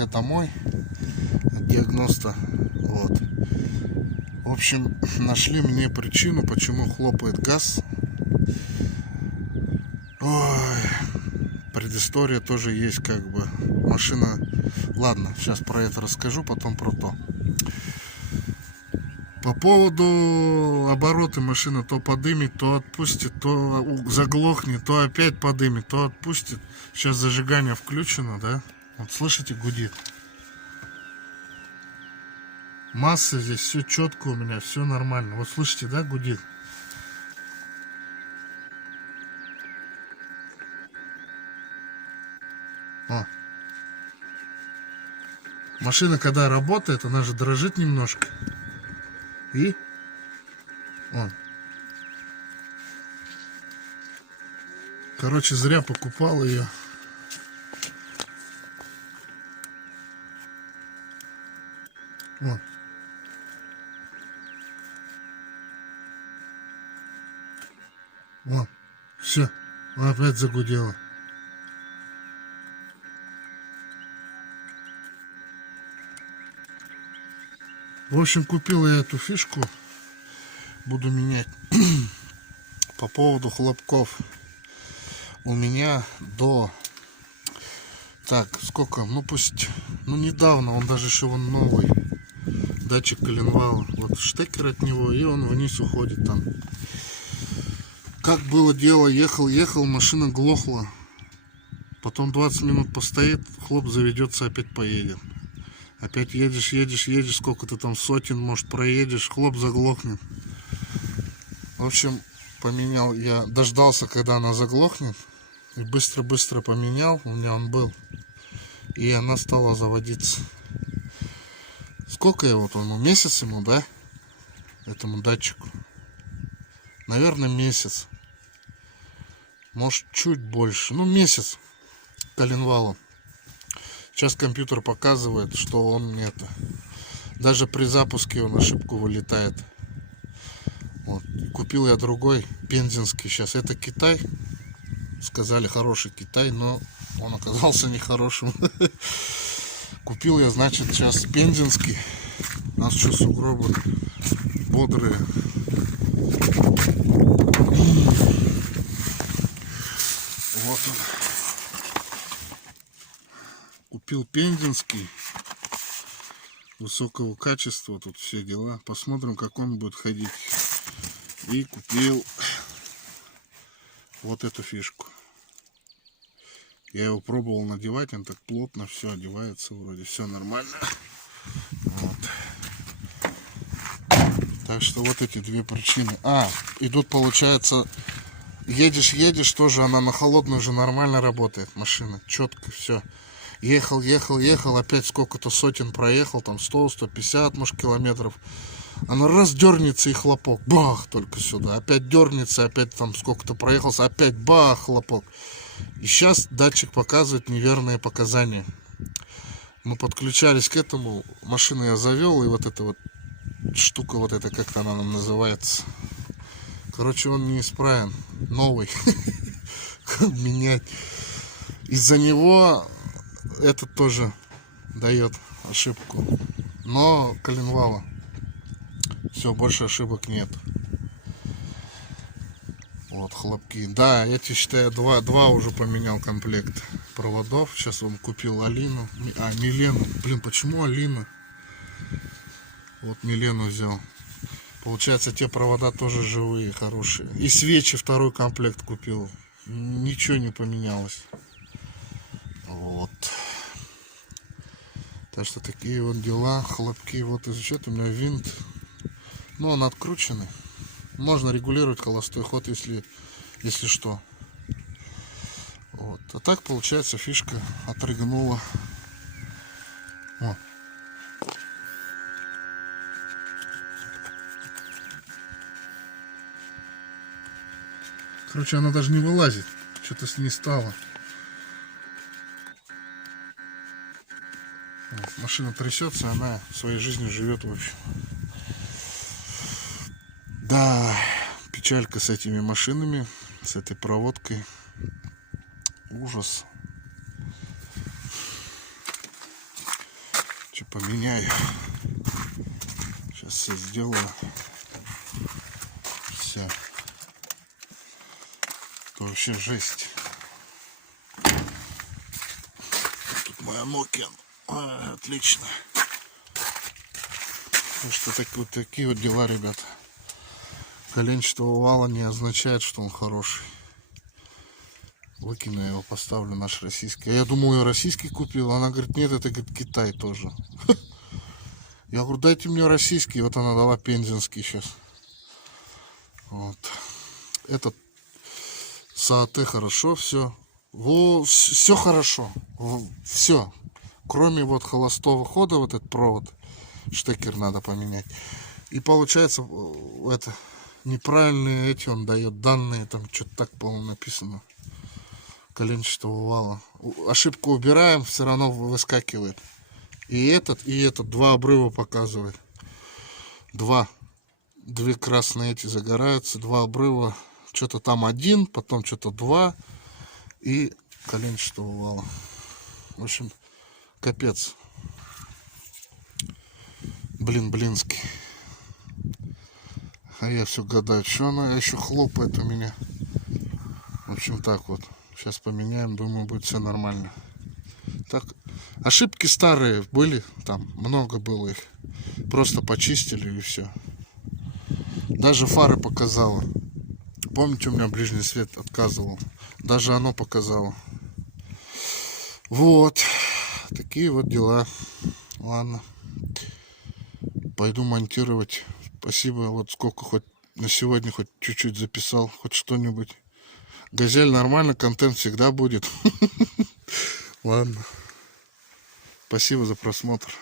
я домой от диагноста. Вот. В общем, нашли мне причину, почему хлопает газ. Ой, предыстория тоже есть, как бы. Машина... Ладно, сейчас про это расскажу, потом про то. По поводу обороты машины то подымет, то отпустит, то заглохнет, то опять подымет, то отпустит. Сейчас зажигание включено, да? Вот слышите, гудит. Масса здесь, все четко у меня, все нормально. Вот слышите, да, гудит? О. Машина, когда работает, она же дрожит немножко. И? Вон. Короче, зря покупал ее. Вот. Вот. Все. Опять загудело. В общем, купил я эту фишку. Буду менять. По поводу хлопков. У меня до... Так, сколько? Ну пусть... Ну недавно, он даже еще вон новый. Датчик коленвала. Вот штекер от него, и он вниз уходит там. Как было дело, ехал, машина глохла. Потом 20 минут постоит, хлоп заведется, опять поедет. Опять едешь, сколько ты там сотен, может, проедешь, хлоп заглохнет. В общем, поменял я, дождался, когда она заглохнет. И быстро поменял, у меня он был. И она стала заводиться. Сколько я вот ему, месяц ему, да? Этому датчику. Наверное, месяц. Может, чуть больше. Ну, месяц коленвалом. Сейчас компьютер показывает, что он это. Даже при запуске он ошибку вылетает. Вот. Купил я другой, пензенский сейчас. Это Китай. Сказали, хороший Китай, но он оказался нехорошим. Купил я, значит, сейчас пензенский. У нас что, сугробы бодрые. Вот он. Купил пензенский. Высокого качества, тут все дела. Посмотрим, как он будет ходить. И купил вот эту фишку. Я его пробовал надевать, он так плотно все одевается, вроде все нормально. Вот. Так что вот эти две причины. И тут получается, едешь, тоже она на холодную же нормально работает, машина, четко все. Ехал, опять сколько-то сотен проехал, там 100-150, может, километров. Она раз дернется и хлопок, бах, только сюда. Опять дернется, опять там сколько-то проехался, опять бах, хлопок. И сейчас датчик показывает неверные показания. Мы подключались к этому, машину я завел, и вот эта вот штука, вот эта, как-то она нам называется. Короче, он неисправен, новый. Менять. Из-за него этот тоже дает ошибку. Но коленвала. Все, больше ошибок нет. Вот хлопки. Да, эти, считаю, два уже поменял комплект проводов. Сейчас он купил Алину. Милену. Блин, почему Алина? Вот Милену взял. Получается, те провода тоже живые, хорошие. И свечи второй комплект купил. Ничего не поменялось. Вот. Так что такие вот дела. Хлопки. Вот из что-то у меня винт. Ну, он открученный. Можно регулировать холостой ход, если что. Вот. А так, получается, фишка отрыгнула. Вот. Короче, она даже не вылазит. Что-то с ней стало. Вот. Машина трясется, она своей жизнью живет, в общем. Да, печалька с этими машинами, с этой проводкой. Ужас. поменяю. Сейчас все сделаю. Все. Это вообще жесть. Тут моя Nokia. Отлично. Так что вот такие вот дела, ребята. Коленчатого вала не означает, что он хороший. Выкину, я его поставлю, наш российский. А я думаю, я российский купил. Она говорит, нет, это, говорит, Китай тоже. Я говорю, дайте мне российский. Вот она дала пензенский сейчас. Вот. Этот СААТ хорошо, все. Все хорошо. Все. Кроме вот холостого хода, вот этот провод. Штекер надо поменять. И получается, это неправильные эти он дает данные. Там что-то так, по-моему, написано. Коленчатого вала. Ошибку убираем, все равно выскакивает. И этот, два обрыва показывает. Две красные эти загораются, два обрыва. Что-то там один, потом что-то два. И коленчатого вала. В общем, капец. Блинский. А я все гадаю, что она еще хлопает у меня. В общем, так вот. Сейчас поменяем, думаю, будет все нормально. Так, ошибки старые были, там много было их. Просто почистили и все. Даже фары показало. Помните, у меня ближний свет отказывал? Даже оно показало. Вот. Такие вот дела. Ладно. Пойду монтировать. Спасибо. Вот сколько хоть на сегодня хоть чуть-чуть записал. Хоть что-нибудь. Газель нормально, контент всегда будет. Ладно. Спасибо за просмотр.